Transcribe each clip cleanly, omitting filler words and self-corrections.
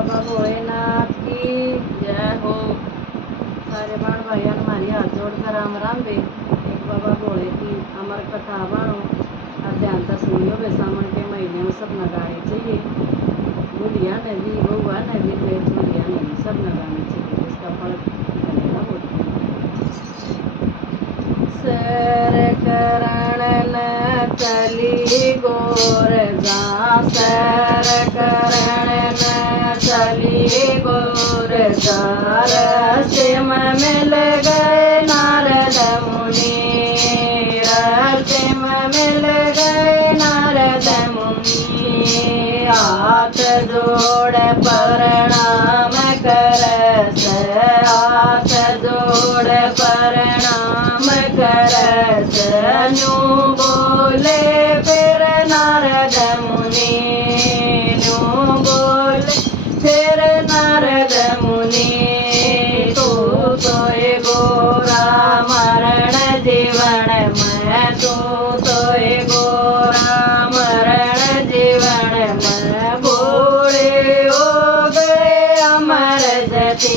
बाबा भोलेनाथ की जय हो। सारे बाण भाइयों हमारी हाथ जोड़कर राम राम बे। एक बाबा भोले की अमर कथा बाणो और ध्यान तक सुनियो बे। सावन के महीने में सब नगाने चाहिए। बुढ़िया ने भी बउआ ने भी बेचुड़िया ने भी सब नगाने चाहिए। इसका फल मिलेगा बहुत। सर करण न चली गोर जा, सर करण न चली गोर जा, रस्ते में मिल गए नारद मुनि, रस्ते में मिल गए नारद मुनि। हाथ जोड़ प्रणाम करस, हाथ जोड़ प्रणाम करस, न्यू बोले फिर नारद मुनि, न्यू बोले फिर नारद मुनि। तू तो गोरा मरण जीवन में, तू तो गोरा मरण जीवन में, भोले हो गए अमर जति,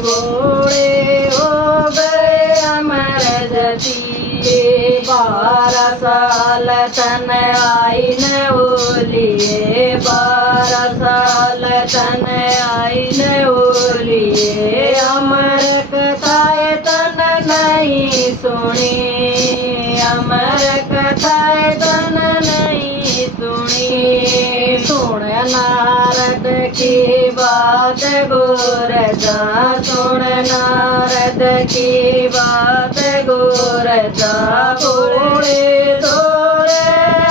भोले हो गए अमर जति। 12 साल तन आई न ओलिए, 12 साल तन आई न ओलिए, अमर कथाएं तन नहीं सुनी, अमर कथाएं तन नहीं सुनी। सुन नारद की बात गोर जा, सुन नारद की बात गोर जा, भोले दौरे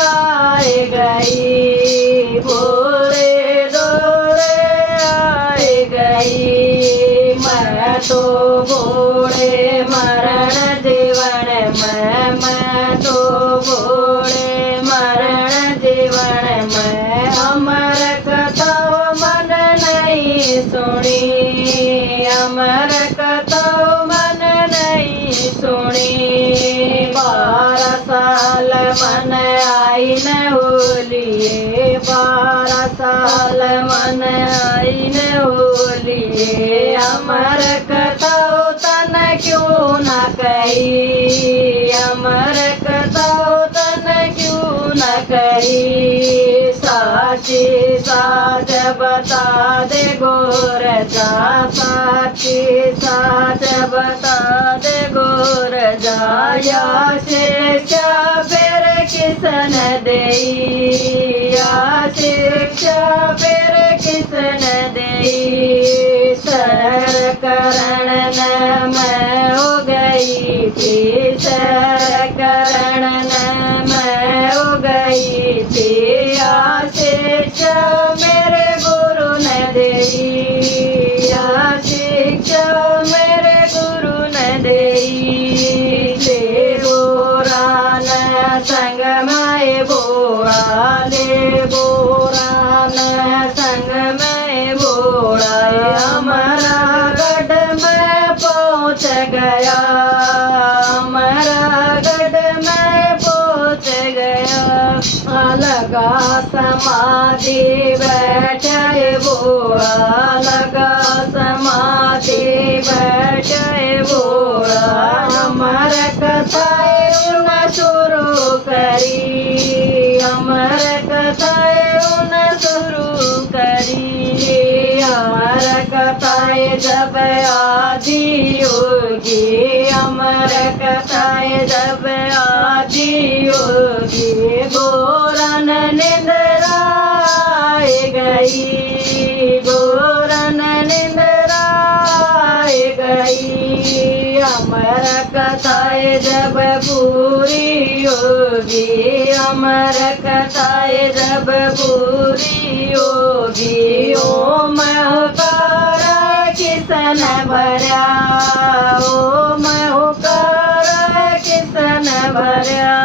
आए गई, भोले दौरे आए गई। मैं तो भोले मरण जीवन में, मैं तो भोले मरण जीवन में, अमर कथा मन नहीं सुनी, अमर कथा मन नहीं सुनी। 12 साल मन आई न ओलिए, 12 साल मन आई न ओलिए, अमर कथा तन क्यों न कही, अमर कथा तन क्यों न कही। साची साच बता दे गोर जा, साची साच बता दे गोर जा, या शिक्षा फिर किसन देई, या शिक्षा फिर किसन देई। सर करण न मैं हो गई थी, सर करण न मैं हो गई थी, या शिक्षा मेरे गुरु ने देई, या शिक्षा मेरे गुरु ने देई। ले गोरा न संग में भोला, ले गोरा न संग में भोला, हमारा गढ़ में पहुँच गया, हमारा गढ़ में पहुँच गया। लगा समाधि बैठे भोला, लगा समाधि बैठे भोला, अमर कथाएं उन शुरू करी, अमर कथाएं उन शुरू करी। अमर कथाएं जब आदि होगी, अमर कथाएं जब आदि होगी, गोरन निंद्रा आए गई, गोरन निंद्रा आए गई। अमर कथाएं जब पूरी होगी, अमर कथाएं जब पूरी होगी, ओम होकार किसन भरा, ओम होकार किसन भरा।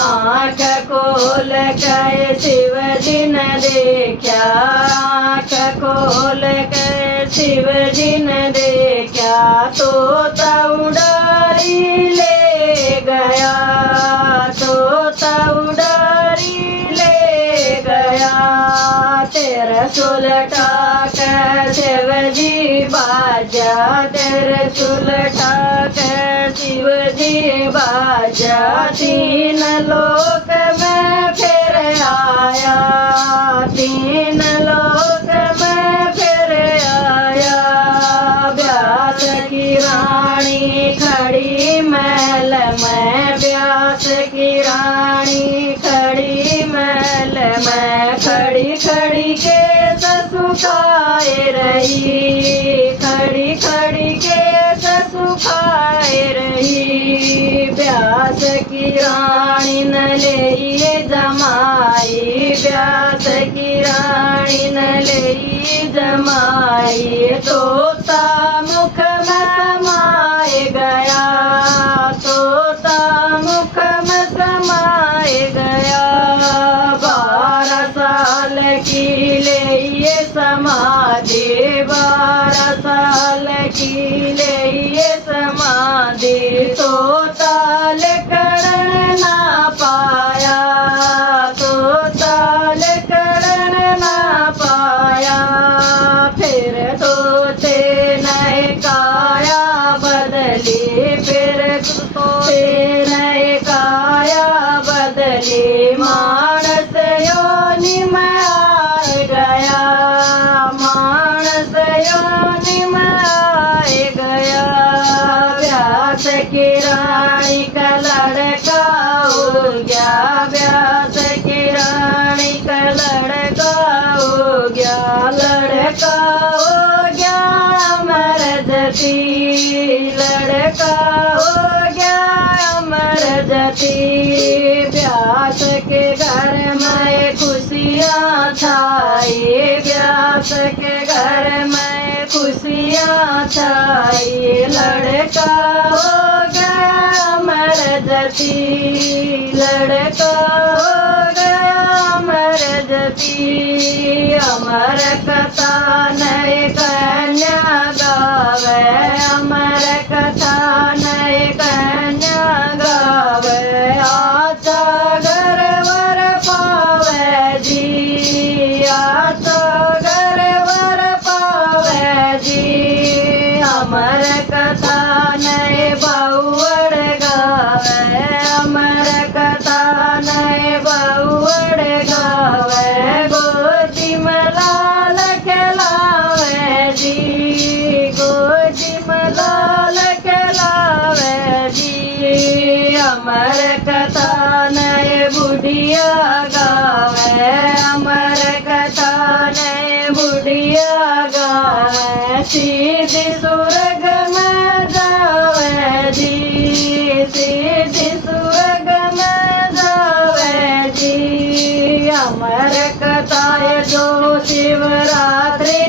आँख खोल के शिव जी ने देखा, आँख खोल के शिव जी ने देखा, तोता उड़ारी ले गया, तोता उड़ारी ले गया। तेरे सुलटा के शिव जी बाजा, तेरे सुलटा के शिव जी बाजा, तीन लोक में फिर आया, तीन लोक में फिर आया। व्यास की रानी खड़ी महल में, व्यास की रानी खड़ी महल में, खड़ी खड़ी के सुखाए रही, खड़ी खड़ी के सुखाए रही। व्यास की रानी न ले जमाई, व्यास की रानी न ले जमाई। तोता मुख में समाए गया, तोता मुख में समाए गया। 12 साल की ले समाधि, 12 साल की ले समाधि। तोता लेकर ना पाया, तोता लेकर ना पाया। फिर तोते नए काया बदली, फिर तोते नए काया बदली। मानस योनि में आ गया, मानस योनि में आ गया। व्यास की रानी का लड़का हो गया, व्यास की रानी का लड़का हो गया, लड़का हो गया अमर जती, लड़का हो गया अमर जती। व्यास के घर में खुशियाँ छाई, व्यास के घर में खुशियाँ छाई। लड़का हो गया अमर जती, लड़का हो गया अमर जती। अमर कथा नए कन्या गावे, अमर कथा नए कन्या गावे। आचा घर वर पावे जी, आचा घर वर पावे जी। अमर कथा नए बाउड़ गावे, अमर कथा नए बाउड़ गावे। गोदी में लाल खिलावे जी, गोदी में लाल खिलावे जी। अमर कथा नए बुढ़िया गावे, अमर कथा नए बुढ़िया गावे। सीधी स्वर्ग में जावे जी, सीधी स्वर्ग में जावे जी। अमर कथा जो शिवरात्रि